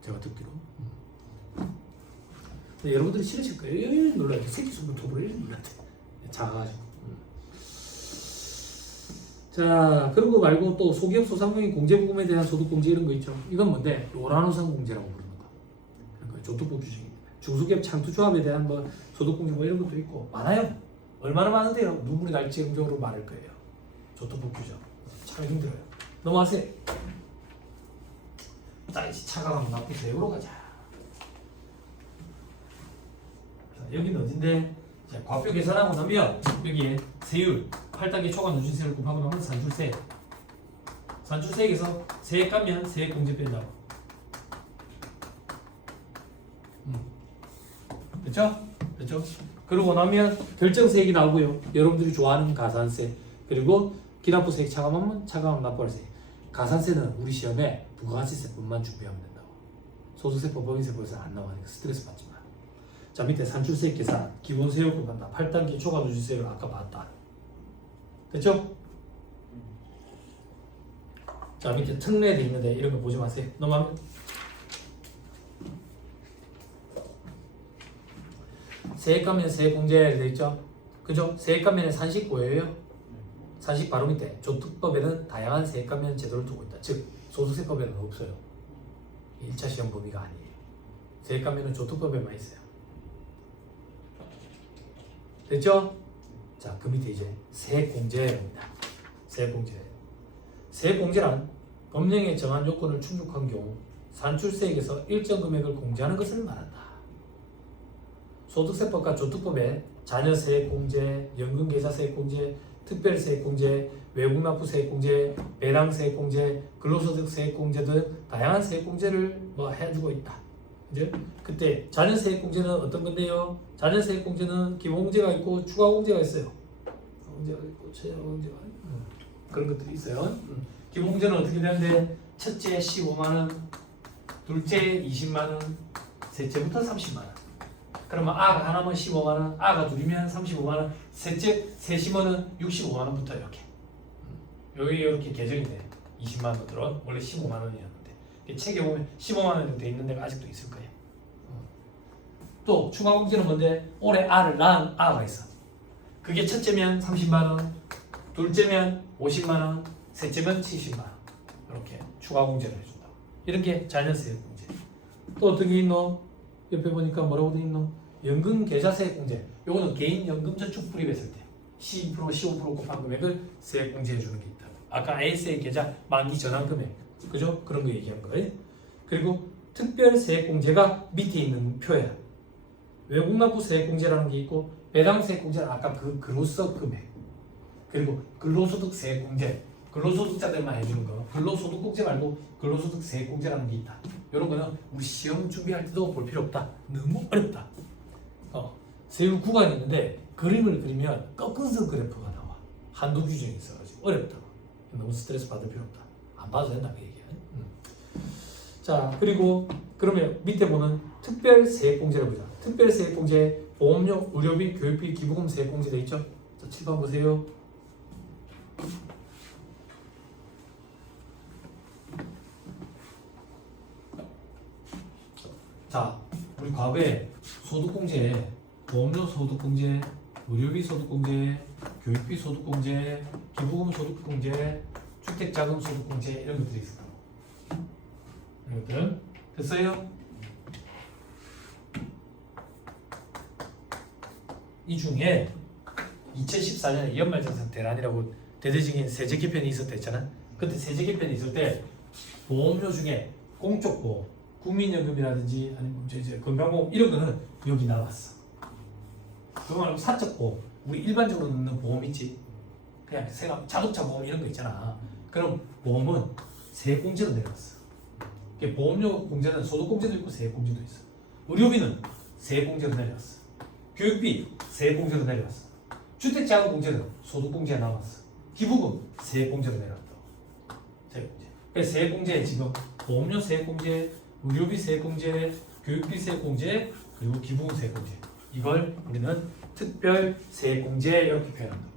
제가 듣기로. 여러분들이 싫으실 거예요. 놀라야 돼. 새끼 손을 톱을 놀라야 돼. 작아가지고. 자, 그런 거 말고 또 소기업 소상공인 공제부금에 대한 소득공제 이런 거 있죠. 이건 뭔데? 로라노상 공제라고 부르는 거. 그러니까 조특법 규정입니다. 중소기업 창투조합에 대한 뭐 소득공제 뭐 이런 것도 있고 많아요. 얼마나 많은데요? 눈물이 날지 정도로 많을 거예요. 조특법 규정. 참 힘들어요. 넘어가세요. 자, 이제 차가 나쁜 세우러 가자. 여기는 어딘데? 자, 과표 계산하고 나면 여기에 세율 8단계 초과 누진세율 곱하고 나면 산출세. 산출세액에서 세액 깎면 세액 공제 뺀다고. 그렇죠? 그렇죠? 그러고 나면 결정세액이 나오고요. 여러분들이 좋아하는 가산세. 그리고 기납부 세액 차감하면 차감하면 납부할세. 가산세는 우리 시험에 부가가치세법만 준비하면 된다고. 소득세법, 법인세법에서 안 나오니까 스트레스 받지 마. 자, 밑에 산출세액 계산, 기본세율 간다. 8단계 초과 누진세율 아까 봤다. 됐죠? 자, 밑에 특례돼 있는데 이런 거 보지 마세요. 넘어가면 세액 감면 세액 공제 돼 있죠? 그죠? 세액 감면에 산식 보여요? 산식 바로 밑에 조특법에는 다양한 세액 감면 제도를 두고 있다. 즉 소득세법에는 없어요. 1차 시험 범위가 아니에요. 세액 감면은 조특법에만 있어요. 됐죠? 자, 그 밑에 이제 세액공제입니다. 세액공제. 세액공제란 법령에 정한 요건을 충족한 경우 산출세액에서 일정 금액을 공제하는 것을 말한다. 소득세법과 조특법에 자녀세액공제, 연금계좌세액공제, 특별세액공제, 외국납부세액공제, 배당세액공제, 근로소득세액공제 등 다양한 세액공제를 해주고 있다. 이제 그때 자녀세액공제는 어떤 건데요? 자녀세액공제는 기본공제가 있고 추가공제가 있어요. 공제가 있고 최저공제가 그런 것들이 있어요. 기본공제는 어떻게 되는데 첫째 15만 원, 둘째 20만 원, 셋째부터 30만 원. 그러면 아가 하나면 15만 원, 아가 둘이면 35만 원, 셋째 셋이면은 65만 원부터 이렇게. 여기 이렇게 개정이 돼. 20만 원들은 원래 15만 원이었는데 책에 보면 15만 원 정도 돼 있는 데가 아직도 있을 거예요. 또 추가공제는 뭔데? 올해 아를 낳은 아가 있어. 그게 첫째면 30만 원, 둘째면 50만 원, 셋째면 70만 원. 이렇게 추가공제를 해준다. 이런 게 자녀세액공제. 또 어떤 게 있노? 옆에 보니까 뭐라고 돼 있노? 연금계좌세액공제. 요거는 개인연금저축 불입했을 때 12%, 15% 곱한 금액을 세액공제해 주는 게 있다. 아까 ASA 계좌 만기 전환 금액, 그죠? 그런 거 얘기한 거예요. 그리고 특별세액공제가 밑에 있는 표야. 외국납부세액공제라는 게 있고 배당세액공제는 아까 그 그로서 금액. 그리고 근로소득세액공제, 근로소득자들만 해주는 거. 근로소득공제 말고 근로소득세액공제라는 게 있다. 이런 거는 우리 시험 준비할 때도 볼 필요 없다. 너무 어렵다. 세율 구간이 있는데 그림을 그리면 꺾어서 그래프가 나와. 한도 규정이 있어가지고 어렵다. 너무 스트레스 받을 필요 없다. 안 봐도 된다 그 얘기야. 자, 그리고 그러면 밑에 보는 특별세액공제를 보자. 특별세액공제 보험료, 의료비, 교육비, 기부금 세액공제 돼 있죠? 자, 7번 보세요. 자, 우리 과거에 소득공제, 보험료 소득공제, 의료비 소득공제, 교육비 소득공제, 기부금 소득공제, 주택자금 소득공제 이런 것들이 있어요. 이것들 됐어요? 이 중에 2014년에 연말정산 대란이라고 대대적인 세제 개편이 있었다 했잖아. 그때 세제 개편이 있을 때 보험료 중에 공적 보험, 국민연금이라든지 아니면 이제 건강보험 이런 거는 여기 나왔어. 그거 말고 사적 보험, 우리 일반적으로 넣는 보험 있지. 그냥 생각 자동차 보험 이런 거 있잖아. 그럼 보험은 세액공제로 내려갔어. 보험료 공제는 소득공제도 있고 세액공제도 있어. 의료비는 세액공제로 내려갔어. 교육비 세액공제로 내려갔어. 주택자금공제는 소득공제가 남았어. 기부금 세액공제로 내려갔다. 세액공제. 그래서 세액공제 지금 보험료 세액공제, 의료비 세액공제, 교육비 세액공제, 그리고 기부금 세액공제. 이걸 우리는 특별 세액공제 이렇게 표현한다.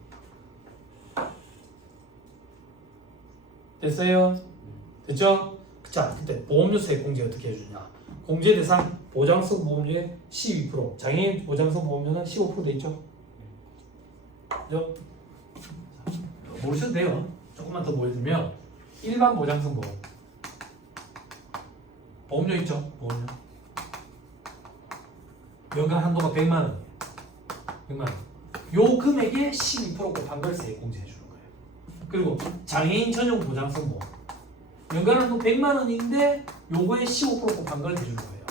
됐어요? 됐죠? 자, 근데 보험료 세액공제 어떻게 해주냐? 공제 대상 보장성 보험료의 12%, 장애인 보장성 보험료는 15% 있죠? 그죠? 모르셔도 돼요. 조금만 더 보여드리면 일반 보장성 보험 보험료 있죠? 보험료 연간 한도가 100만 원, 100만 원. 요 금액에 12% 곱한 걸 세액공제 해주는 거예요. 그리고 장애인 전용 보장성 보험 연간 한도 100만 원인데 요거에 15% 곱한 걸 해주는 거예요.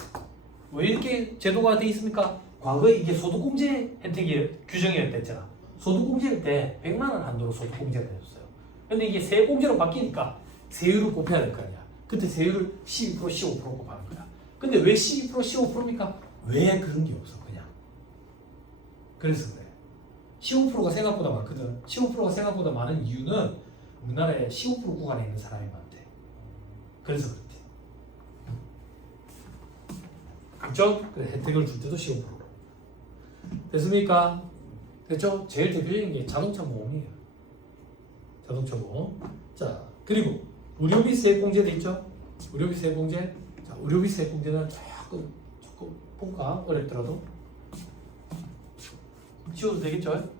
왜 이렇게 제도가 돼 있습니까? 과거에 이게 소득공제 혜택이 규정이었댔잖아. 소득공제일 때 100만 원 한도로 소득공제를 해줬어요. 근데 이게 세액공제로 바뀌니까 세율을 곱해야 될 거 아니야. 그때 세율을 12%, 15% 곱하는 거야. 근데 왜 12%, 15%입니까? 왜 그런 게 없어 그냥. 그래서 그래. 15%가 생각보다 많거든. 15%가 생각보다 많은 이유는 우리나라에 15% 구간에 있는 사람이 많대. 그래서 그렇대. 그렇죠? 그래, 혜택을 줄 때도 15%로. 됐습니까? 됐죠? 제일 대표적인 게 자동차 보험이에요. 자동차 보험. 자, 그리고 의료비 세액공제도 있죠? 의료비 세액공제. 자, 의료비 세액공제는 조금 볼까? 어렵더라도. 치워도 되겠죠?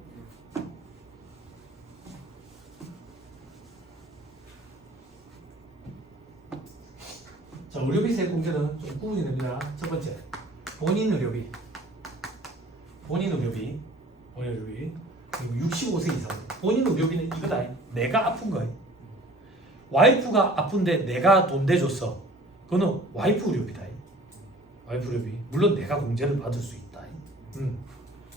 자, 의료비 세액공제는 좀 구분이 됩니다. 첫 번째, 본인 의료비. 그리고 65세 이상. 본인 의료비는 이거다. 내가 아픈 거예요. 와이프가 아픈데 내가 돈 대줬어. 그거는 와이프 의료비다. 와이프 의료비. 물론 내가 공제를 받을 수 있다.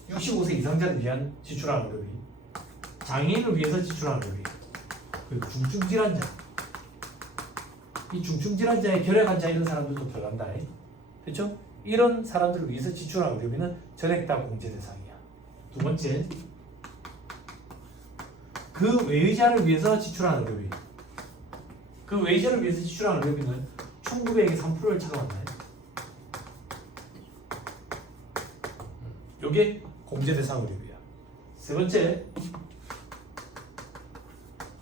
65세 이상자를 위한 지출하는 의료비. 장애인을 위해서 지출하는 의료비. 그리고 중증질환자. 이 중증질환자의 결핵환자 이런 사람들도 들어간다. 그렇죠? 이런 사람들을 위해서 지출하는 의료비는 전액 다 공제 대상이야. 두 번째, 그 외의자를 위해서 지출하는 의료비. 그 외의자를 위해서 지출하는 의료비는 총급액의 3%를 차감한다. 이게 공제 대상 의료비야. 세 번째,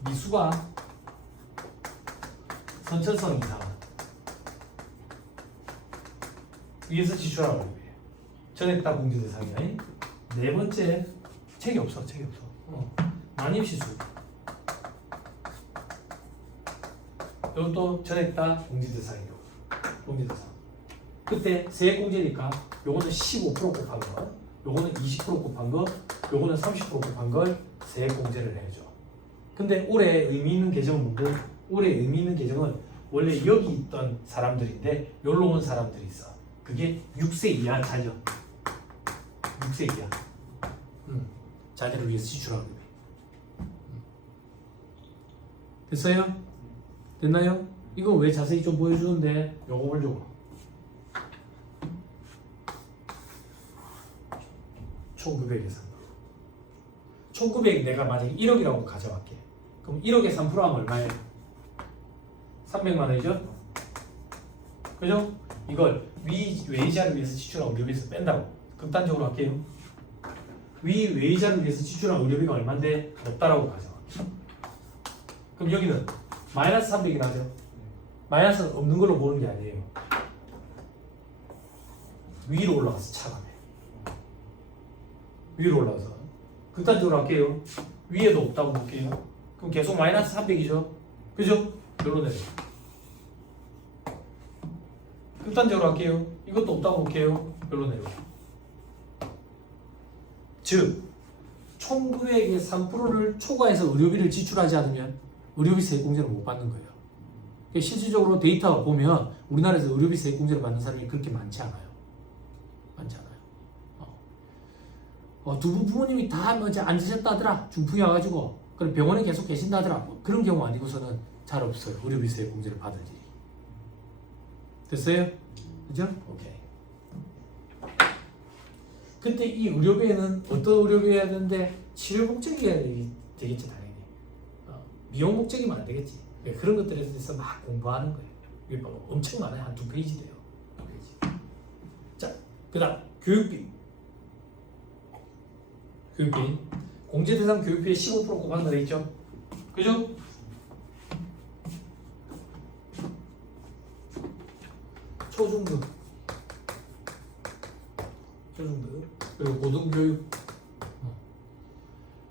미수가 선천성 이상 위에서 지출하는 의료비야. 전액 다 공제 대상이야. 네 번째, 책이 없어. 난임시수. 이것도 전액 다 공제 대상이고. 공제 대상. 그때 세액공제니까 요거는 15% 곱한 거, 요거는 20% 곱한 거, 요거는 30% 곱한 걸 세액공제를 해줘. 근데 올해 의미 있는 개정은 뭔데? 올해 의미 있는 개정은 원래 여기 있던 사람들인데 여기로 온 사람들이 있어. 그게 6세 이하 자녀. 6세 이하. 자녀를 위해서 지출하는 거예요. 됐어요? 됐나요? 이거 왜 자세히 좀 보여주는데 요거 보려고. 총900에 3%. 총900 내가 만약에 1억이라고 가져갈게. 그럼 1억에 3% 하면 얼마예요? 300만 원이죠? 그죠? 이걸 외의자를 위해서 지출한 의료비에서 뺀다고. 극단적으로 할게요. 외의자를 위해서 지출한 의료비가 얼마인데 없다라고 가져가. 그럼 여기는 마이너스 300이 나죠? 마이너스는 없는 걸로 보는 게 아니에요. 위로 올라가서 차감해. 위로 올라가서. 극단적으로 할게요. 위에도 없다고 볼게요. 그럼 계속 마이너스 300이죠? 그죠? 여기로 내려. 극단적으로 할게요. 이것도 없다고 볼게요. 여기로 내려. 즉, 총금액의 3%를 초과해서 의료비를 지출하지 않으면 의료비 세액공제를 못 받는 거예요. 실질적으로 데이터가 보면 우리나라에서 의료비 세액공제를 받는 사람이 그렇게 많지 않아요. 두 분 부모님이 다 앉으셨다더라. 중풍이 와가지고 그럼 병원에 계속 계신다더라. 그런 경우 아니고서는 잘 없어요. 의료비세 공제를 받을 일이. 됐어요? 그죠? 오케이. 그때 이 의료비에는 어떤 의료비여야 되는데 치료 목적이어야 되겠지 당연히. 미용 목적이면 안 되겠지. 그런 것들에 대해서 막 공부하는 거예요. 이게 엄청 많아요. 한 2페이지 돼요. 2페이지. 자, 그다음 교육비. 교육비. 공제 대상 교육비에 15% 곱한다 돼 있죠? 그죠? 초중급, 그리고 고등교육.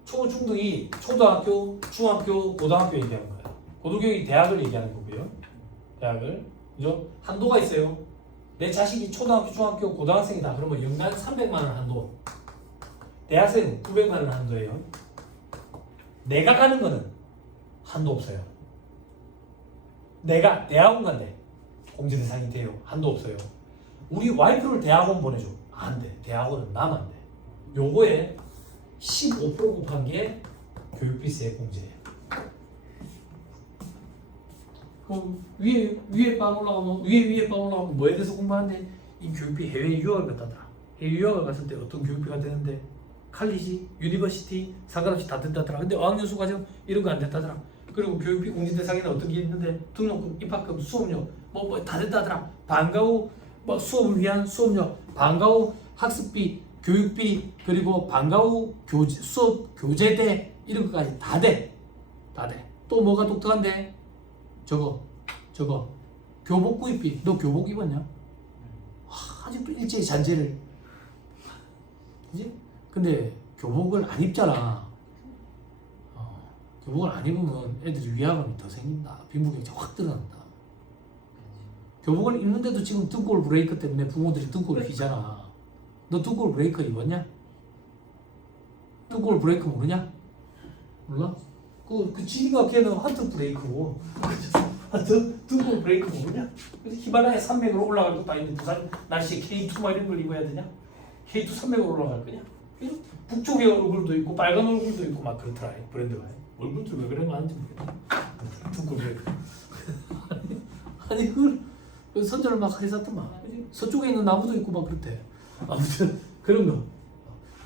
초중등이 초등학교, 중학교, 고등학교 얘기하는 거예요. 고등교육이 대학을 얘기하는 거고요. 대학을. 그죠? 한도가 있어요. 내 자식이 초등학교, 중학교, 고등학생이다. 그러면 연간 300만 원 한도. 대학생 900만 원 한도예요. 내가 가는 거는 한도 없어요. 내가 대학원 간대. 공제 대상이 돼요. 한도 없어요. 우리 와이프를 대학원 보내줘. 안 돼. 대학원은 나만 돼. 요거에 15% 곱한 게 교육비세 공제예요. 그럼 위에 빵 올라가면 위에 빵 올라가면 뭐에 대해서 공부하는데 이 교육비 해외 유학을 갔다더라. 해외 유학을 갔을 때 어떤 교육비가 되는데 칼리지, 유니버시티 상관없이 다 된다더라. 근데 어학연수 과정 이런 거 안 된다더라. 그리고 교육비 공제 대상에는 어떤 게 있는데 등록금, 입학금, 수업료 뭐 다 된다더라. 방과 후 뭐 수업을 위한 수업료, 방과 후 학습비, 교육비 그리고 방과 후 교재, 수업 교재대 이런 것까지 다 돼. 다 돼. 또 뭐가 독특한데? 저거 교복 구입비. 너 교복 입었냐? 아직도 일제히 잔재를. 그지? 근데 교복을 안 입잖아. 교복을 안 입으면 애들이 위화감이 더 생긴다. 빈부격차 확 드러난다. 교복을 입는데도 지금 등골 브레이크 때문에 부모들이 등골을 휘잖아. 너 등골 브레이크 입었냐? 등골 브레이크 모르냐? 몰라? 그 지리가 걔는 하트 브레이크고 등골 브레이크 모르냐? 그래서 히말라야 산맥으로 올라갈 것도 아닌데 부산 날씨에 K2 막 이런 걸 입어야 되냐? K2 산맥으로 올라갈 거냐? 북쪽의 얼굴도 있고 빨간 얼굴도 있고 막 그렇더라. 브랜드가. 얼굴들 왜 그래 많은지 모르겠다. 등골 브레이크. 아니 그걸 선전을 막 하셨더만. 서쪽에 있는 나무도 있고 막 그렇대. 아무튼 그런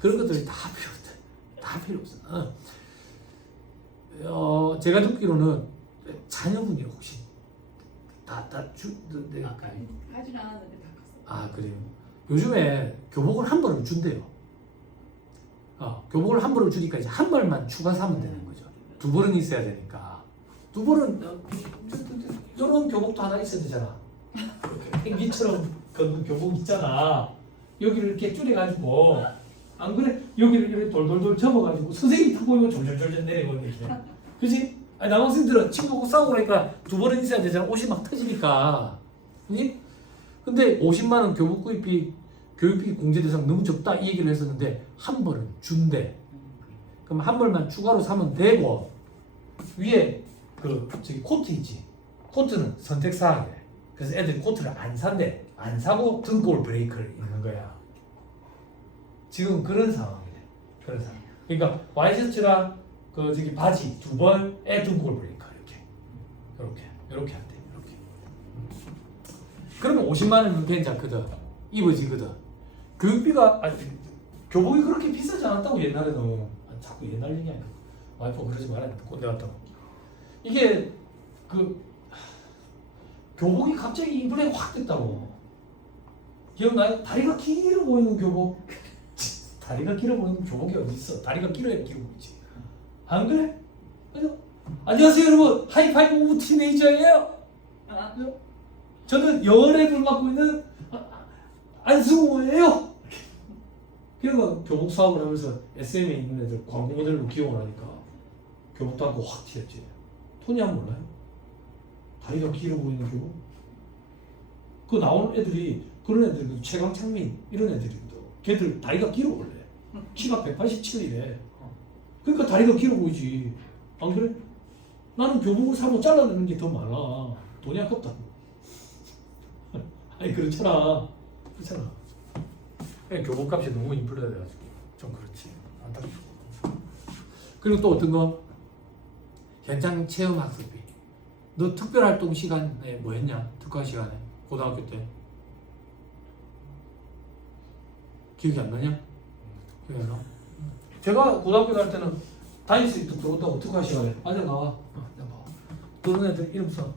것들이 다 필요 없대. 다 필요 없어. 제가 듣기로는 자녀분이 혹시 내가 하진 않았는데 다 컸어. 아 그래요. 요즘에 교복을 한 벌을 준대요. 교복을 한 벌을 주니까 이제 한 벌만 추가 사면 되는 거죠. 두 벌은 있어야 되니까. 두 벌은 이런 교복도 하나 있어야 되잖아. 펭귄처럼 그 교복 있잖아. 여기를 이렇게 줄여가지고 안 그래? 여기를 이렇게 돌돌돌 접어가지고 선생님이 타 보이면 졸졸졸 내려오는 게. 그지? 아니 남학생들은 친구하고 싸우고 그러니까 두 벌은 있어야 되잖아. 옷이 막 터지니까. 그지? 근데 50만 원 교복 구입비 교육비 공제 대상 너무 적다 이 얘기를 했었는데 한 벌은 준대. 그럼 한 벌만 추가로 사면 되고 위에 저기 코트 있지. 코트는 선택 사항이래. 그래서 애들이 코트를 안 산대. 안 사고 등골 브레이크를 입는 거야. 지금 그런 상황이래. 그런 상황. 그러니까 와이셔츠랑 저기 바지 두 벌에 등골 브레이크 이렇게 한대. 이렇게. 그러면 50만 원이면 괜찮거든. 입어지거든. 교육비가 교복이 그렇게 비싸지 않았다고 옛날에는. 자꾸 옛날 얘기 아니야. 와이프가 그러지 말아야 돼. 꼰대 같다고. 이게 교복이 갑자기 인플레가 확 됐다고. 기억나요? 다리가 길어 보이는 교복. 다리가 길어 보이는 교복이 어디 있어? 다리가 길어야 길어 보이지. 안 그래? 그죠? 안녕하세요 여러분. 하이파이브 오브 티네이저예요. 저는 여래를 맡고 있는 안승호예요. 그러니까 교복 사업을 하면서 SM에 있는 애들 광고 모델로 기용을 하니까 교복도 하고 확 튀었지. 토니 한 몰라요? 다리가 길어 보이는 교복? 그 나오는 애들이 그런 애들 최강창민 이런 애들이거든. 걔들 다리가 길어 원래. 키가 187이래. 그러니까 다리가 길어 보이지. 안 그래? 나는 교복을 사면 잘라내는 게 더 많아. 돈이 아깝다고. 아니 그렇잖아. 교복값이 너무 인플레가 돼가지고 좀 그렇지. 안타깝고. 그리고 또 어떤 거? 현장 체험 학습비. 너 특별활동 시간에 뭐 했냐? 특화 시간에 고등학교 때 기억이 안 나냐? 기억이 안 나? 제가 고등학교 갈 때는 다닐 수 있도록 들어온다고 특화 시간에 앉아 나와. 나와. 떠드는 애들 이름 써.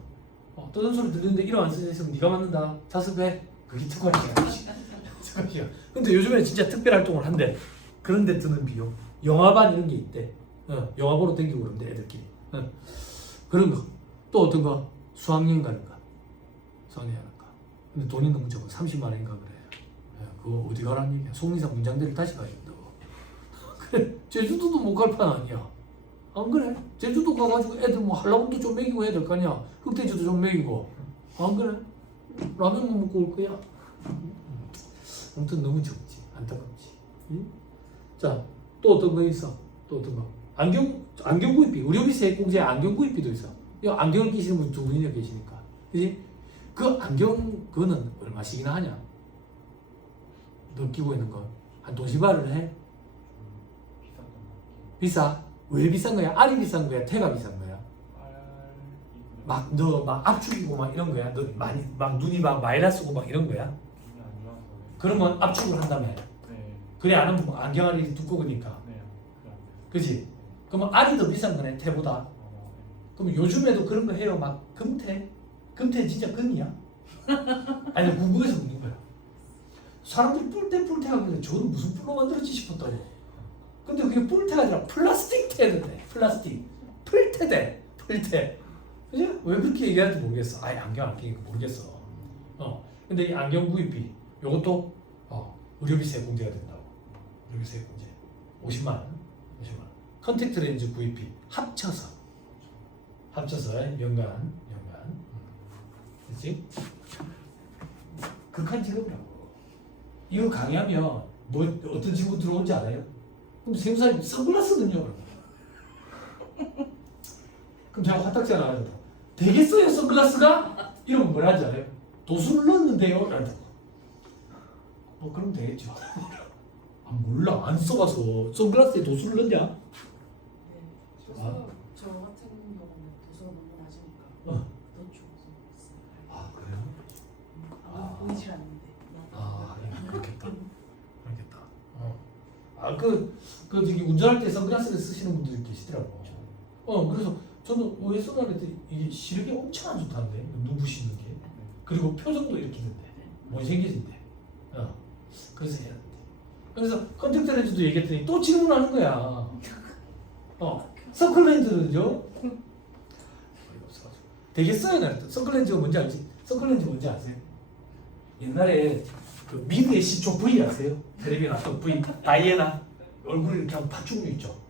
떠드는 소리 들리는데 이름 안 쓰는 있으면 네가 맞는다. 자습해. 그게 특화 시간이지. 특화 시간. 근데 요즘에는 진짜 특별활동을 한대. 그런데 드는 비용. 영화반 이런 게 있대. 영화 보러 댕기고 그런데 애들끼리. 그런 거. 또 어떤 거? 수학여행 가는 거. 수학여행 가는 거. 근데 돈이 너무 적어. 30만 원인가 그래. 그거 어디 가라는 얘기야. 속리산 문장대를 다시 가야 된다고. 그래. 제주도도 못 갈 판 아니야. 안 그래? 제주도 가가지고 애들 뭐 한라봉도 좀 먹이고 해야 될 거 아니야. 흑돼지도 좀 먹이고. 안 그래? 라면만 먹고 올 거야. 아무튼 너무 적지. 안타깝지. 응? 자, 또 어떤 거 있어? 또 어떤 거? 안경 구입비. 의료비 세액공제 안경 구입비도 있어. 이 안경을 끼시는 분 두 분이나 계시니까. 그지? 그 안경, 그거는 얼마씩이나 하냐? 너 끼고 있는 거. 한 동시발을 해? 비싸? 왜 비싼 거야? 알이 비싼 거야? 태가 비싼 거야? 너 압축이고 막 이런 거야? 너 많이 막 눈이 막 마이너스고 막 이런 거야? 그러면 압축을 한다며. 그래 안 하면 안경알이 두꺼우니까. 그지? 그러면 알이 더 비싼 거네 태보다. 그럼 요즘에도 그런 거 해요. 막 금태? 금태 진짜 금이야? 아니 궁금해서 묻는 거야. 사람들이 뿔테 하길래 저는 무슨 뿔로 만들었지 싶었다고. 근데 그게 뿔테가 아니라 플라스틱 테인데. 플라스틱. 풀테대. 풀테. 그지? 왜 그렇게 얘기하는지 모르겠어. 아예 안경 안 끼니까 모르겠어. 근데 이 안경 구입비 요것도 의료비 세액 공제가 된다고. 의료비 세액 공제 50만 원. 컨택트 렌즈 구입비 합쳐서 연간 그렇지? 극한 직업이라고. 이거 강의하면 뭐 어떤 직업 들어온지 알아요? 그럼 세무사님 선글라스는요? 그럼 제가 화딱지 하나 가지고 되겠어요 선글라스가? 이러면 뭐라 하지 않아요? 도수를 넣었는데요? 라고. 뭐 그럼 되겠죠. 몰라 안 써봐서 선글라스에 도수를 넣냐? 네. 저 같은 경우는 도서가 너무 낮으니까 넣죠. 그래요? 보이질 않는데. 그렇겠다. 그 저기 운전할 때 선글라스를 쓰시는 분들이 계시더라고. 그래서 저는 왜 써나 그랬더니 이게 시력이 엄청 안 좋다는데 눈부시는 게. 그리고 표정도 이렇게 된대. 못생겨진대. 그래서 해야 된대. 그래서 컨택트 렌즈도 얘기했더니 또 질문하는 거야. 선클렌즈는요? 되겠어요? 나한테. 선클렌즈가 뭔지 알지? 선클렌즈 뭔지 아세요? 옛날에 그 미드의 시초 V 아세요? 텔레비에 나왔던 V 다이애나 얼굴 이렇게 한 파충류 있죠?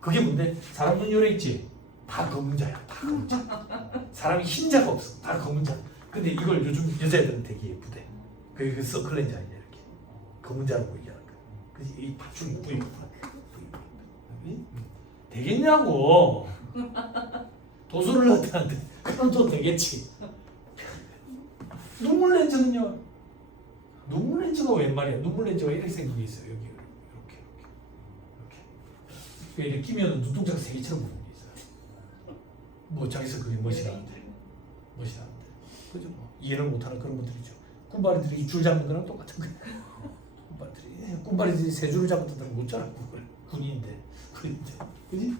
그게 뭔데? 사람 눈 요래 있지? 다 검은자야. 다 검은자. 사람이 흰자가 없어. 다 검은자. 근데 이걸 요즘 여자애들은 되게 예쁘대. 그게 선클렌즈 아니야 이렇게. 검은자로 보이게 하는 거야. 그래서 이 파충류 V 되겠냐고. 도수를 넣었다는데 그럼 또 되겠지. 눈물 렌즈는요. 눈물 렌즈가 웬 말이야? 눈물 렌즈가 이렇게 생긴 게 있어요. 여기 이렇게 끼면 눈동자가 세 개처럼 보이는 게 있어요. 뭐 자기서 그게 멋이라는데. 그죠? 뭐 이해를 못하는 그런 분들이죠. 꿈바리들이 줄 잡는 거랑 똑같은 거예요. 꿈바리들이 세 줄을 잡았다는 못 잡고 그걸 군인인데. 그지?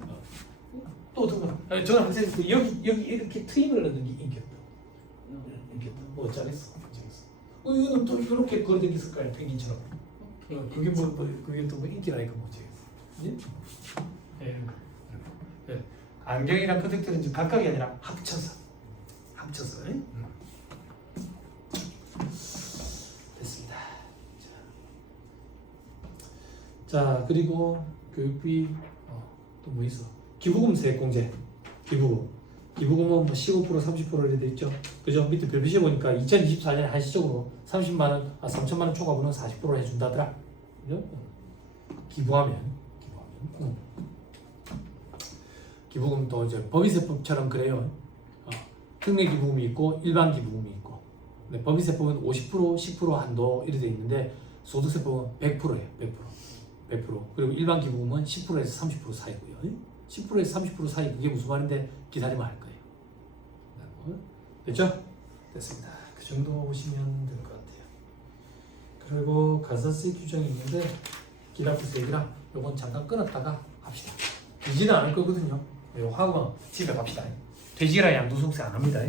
또 어떤 거? 저는 항상 여기 이렇게 트임을 넣는 게 인겼다. 뭐 어쩌겠어. 이거는 또 이렇게 걸어다녔을 거야 펭귄처럼. 그게 그게 또 뭐 인기라니까 뭐 어쩌겠어. 그지? 예. 안경이랑 컨택트 렌즈 각각이 아니라 합쳐서. 됐습니다. 자 그리고 교육비 또 뭐 있어? 기부금 세액공제. 기부금은 뭐 15% 30% 이렇게 돼 있죠. 그죠? 밑에 별표시에 보니까 2024년에 한시적으로 3천만 원 초과분은 40% 해준다더라. 그죠? 기부하면. 기부금도 이제 법인세법처럼 그래요. 특례 기부금이 있고 일반 기부금이 있고. 근데 법인세법은 50% 10% 한도 이렇게 돼 있는데 소득세법은 100%예요. 100%. 그리고 일반 기부금은 10%에서 30% 사이고요. 10%에서 30% 사이 그게 무슨 말인데 기다리면 할 거예요. 됐죠? 됐습니다. 그 정도 보시면 될 것 같아요. 그리고 가사스 규정이 있는데 기라프스 얘기랑 요건 잠깐 끊었다가 합시다. 되지는 않을 거거든요. 요 하고 집에 갑시다. 돼지랑 양두성세 안 합니다.